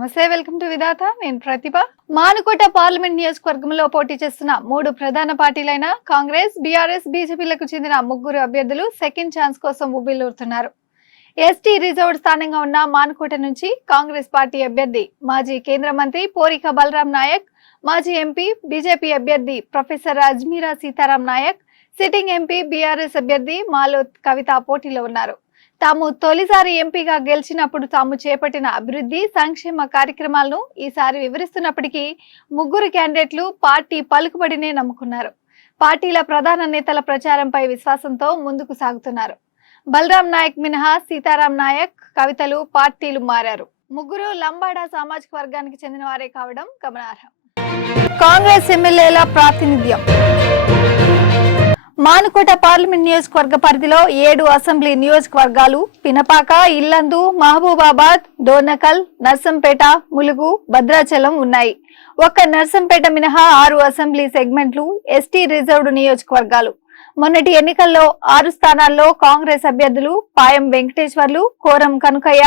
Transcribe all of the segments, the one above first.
నమస్తే, welcome to విధాత. నేను ప్రతిభ. Manukota parliament నియోజకవర్గంలో పోటీ చేస్తున్న 3 ప్రధాన పార్టీలైన కాంగ్రెస్, బీఆర్ఎస్, బీజేపీలకు చెందిన 3 అభ్యర్థులు సెకండ్ ఛాన్స్ కోసం ఉబ్బిల్లుతున్నారు. ఎస్టీ రిజర్వ్డ్ స్థానంగా ఉన్న మానుకోట నుంచి కాంగ్రెస్ పార్టీ అభ్యర్థి మాజీ కేంద్ర మంత్రి పోరిక బలరాం నాయక్, మాజీ ఎంపీ బీజేపీ అభ్యర్థి professor Ajmeera Seetharam Naik, sitting MP BRS అభ్యర్థి మాలోత్ కవిత పోటీలో ఉన్నారు. తాము తొలిసారి ఎంపీగా గెలిచినప్పుడు తాము చేపట్టిన అభివృద్ధి సంక్షేమ కార్యక్రమాలను ఈసారి వివరిస్తున్నప్పటికీ 3 క్యాండిడేట్లు పార్టీ పలుకుబడినే నమ్ముకున్నారు. పార్టీల ప్రధాన నేతల ప్రచారంపై విశ్వాసంతో ముందుకు సాగుతున్నారు. బలరాం నాయక్ మినహా సీతారాం నాయక్, కవితలు పార్టీలు మారారు. 3 లంబాడా సామాజిక వర్గానికి చెందిన వారే కావడం గమనార్హం. కాంగ్రెస్ ఎమ్మెల్యేల ప్రాతినిధ్యం. మానుకోట పార్లమెంట్ నియోజకవర్గ పరిధిలో 7 అసెంబ్లీ నియోజకవర్గాలు పినపాక, ఇల్లందు, మహబూబాబాద్, డోర్నకల్, నర్సంపేట, ములుగు, భద్రాచలం ఉన్నాయి. ఒక్క నర్సంపేట మినహా 6 అసెంబ్లీ సెగ్మెంట్లు ఎస్టీ రిజర్వ్డ్ నియోజకవర్గాలు. మొన్నటి ఎన్నికల్లో 6 స్థానాల్లో కాంగ్రెస్ అభ్యర్థులు పాయం వెంకటేశ్వర్లు, కోరం కనుకయ్య,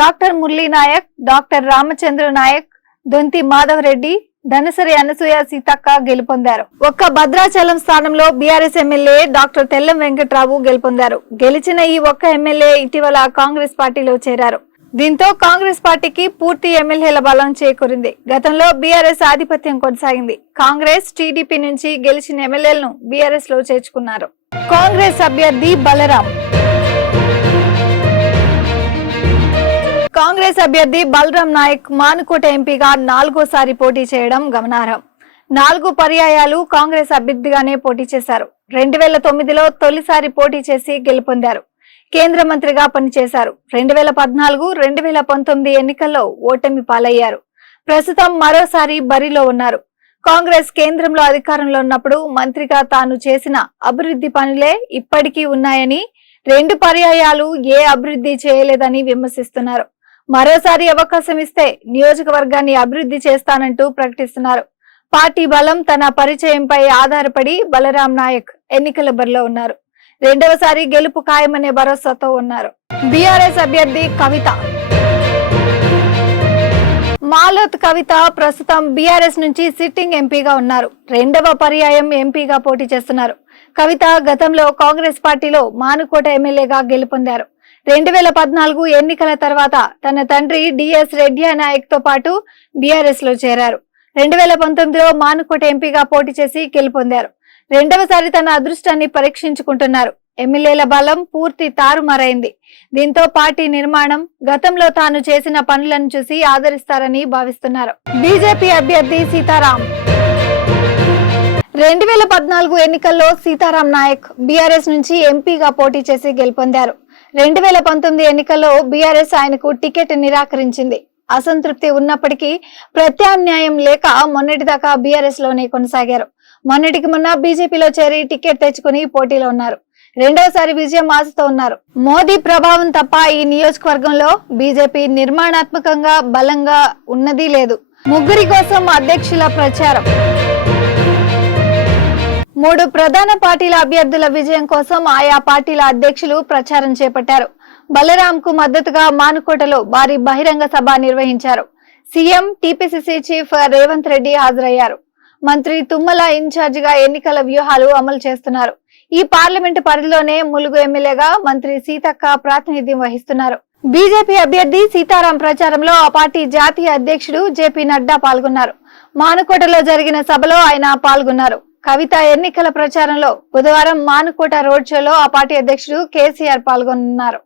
డాక్టర్ మురళీ నాయక్, డాక్టర్ రామచంద్ర నాయక్, దొంతి మాధవరెడ్డి, ధనసరి అనసూయ సీతక్క గెలుపొందారు. ఒక్క భద్రాచలం స్థానంలో బీఆర్ఎస్ ఎమ్మెల్యే డాక్టర్ తెల్లం వెంకట్రావు గెలుపొందారు. గెలిచిన ఈ ఒక్క ఎమ్మెల్యే ఇటీవల కాంగ్రెస్ పార్టీలో చేరారు. దీంతో కాంగ్రెస్ పార్టీకి పూర్తి ఎమ్మెల్యేల బలం చేకూరింది. గతంలో బీఆర్ఎస్ ఆధిపత్యం కొనసాగింది. కాంగ్రెస్, టీడీపీ నుంచి గెలిచిన ఎమ్మెల్యేలను బీఆర్ఎస్ లో చేర్చుకున్నారు. కాంగ్రెస్ అభ్యర్థి బలరాం. కాంగ్రెస్ అభ్యర్థి బలరాం నాయక్ మానుకోట ఎంపీగా 4వ సారి పోటీ చేయడం గమనార్హం. 4 పర్యాయాలు కాంగ్రెస్ అభ్యర్థిగానే పోటీ చేశారు. 2009లో తొలిసారి పోటీ చేసి గెలుపొందారు. కేంద్ర మంత్రిగా పనిచేశారు. 2014, 2019 ఎన్నికల్లో ఓటమి పాలయ్యారు. ప్రస్తుతం మరోసారి బరిలో ఉన్నారు. కాంగ్రెస్ కేంద్రంలో అధికారంలో ఉన్నప్పుడు మంత్రిగా తాను చేసిన అభివృద్ధి పనులే ఇప్పటికీ ఉన్నాయని, 2 పర్యాయాలు ఏ అభివృద్ధి చేయలేదని విమర్శిస్తున్నారు. మరోసారి అవకాశం ఇస్తే నియోజకవర్గాన్ని అభివృద్ధి చేస్తానంటూ ప్రకటిస్తున్నారు. పార్టీ బలం తన పరిచయంపై ఆధారపడి బలరాం నాయక్ ఎన్నికల బరిలో ఉన్నారు. 2వసారి గెలుపు ఖాయమనే భరోసాతో ఉన్నారు. బీఆర్ఎస్ అభ్యర్థి కవిత. మాలోత్ కవిత ప్రస్తుతం బీఆర్ఎస్ నుంచి సిట్టింగ్ ఎంపీగా ఉన్నారు. 2వ పర్యాయం ఎంపీగా పోటీ చేస్తున్నారు. కవిత గతంలో కాంగ్రెస్ పార్టీలో మానుకోట ఎమ్మెల్యేగా గెలుపొందారు. 2014 ఎన్నికల తర్వాత తన తండ్రి డిఎస్ రెడ్డి నాయక్ తో పాటు బీఆర్ఎస్ లో చేరారు. 2019లో మానుకోట ఎంపీగా పోటీ చేసి గెలుపొందారు. 2వసారి తన అదృష్టాన్ని పరీక్షించుకుంటున్నారు. ఎమ్మెల్యేల బలం పూర్తి తారుమారైంది. దీంతో పార్టీ నిర్మాణం, గతంలో తాను చేసిన పనులను చూసి ఆదరిస్తారని భావిస్తున్నారు. బీజేపీ అభ్యర్థి సీతారాం. 2014 ఎన్నికల్లో సీతారాం నాయక్ బీఆర్ఎస్ నుంచి ఎంపీగా పోటీ చేసి గెలుపొందారు. 2019 ఎన్నికల్లో బీఆర్ఎస్ ఆయనకు టికెట్ నిరాకరించింది. అసంతృప్తి ఉన్నప్పటికీ ప్రత్యామ్నాయం లేక మొన్నటిదాకా బీఆర్ఎస్ లోనే కొనసాగారు. మొన్నటికి మొన్న బీజేపీలో చేరి టికెట్ తెచ్చుకుని పోటీలో ఉన్నారు. 2వసారి విజయం ఆశతో ఉన్నారు. మోదీ ప్రభావం తప్ప ఈ నియోజకవర్గంలో బీజేపీ నిర్మాణాత్మకంగా బలంగా ఉన్నది లేదు. 3 కోసం అధ్యక్షుల ప్రచారం. 3 ప్రధాన పార్టీల అభ్యర్థుల విజయం కోసం ఆయా పార్టీల అధ్యక్షులు ప్రచారం చేపట్టారు. బలరాం కు మద్దతుగా మానుకోటలో భారీ బహిరంగ సభ నిర్వహించారు. CM, TPCC chief Revanth Reddy హాజరయ్యారు. మంత్రి తుమ్మల ఇన్ఛార్జిగా ఎన్నికల వ్యూహాలు అమలు చేస్తున్నారు. ఈ పార్లమెంటు పరిధిలోనే ములుగు ఎమ్మెల్యేగా మంత్రి సీతక్క ప్రాతినిధ్యం వహిస్తున్నారు. బీజేపీ అభ్యర్థి సీతారాం ప్రచారంలో ఆ పార్టీ జాతీయ అధ్యక్షుడు జేపీ నడ్డా పాల్గొన్నారు. మానుకోటలో జరిగిన సభలో ఆయన పాల్గొన్నారు. కవిత ఎన్నికల ప్రచారంలో బుధవారం మానుకోట రోడ్ షోలో ఆ పార్టీ అధ్యక్షుడు కేసీఆర్ పాల్గొన్నారు.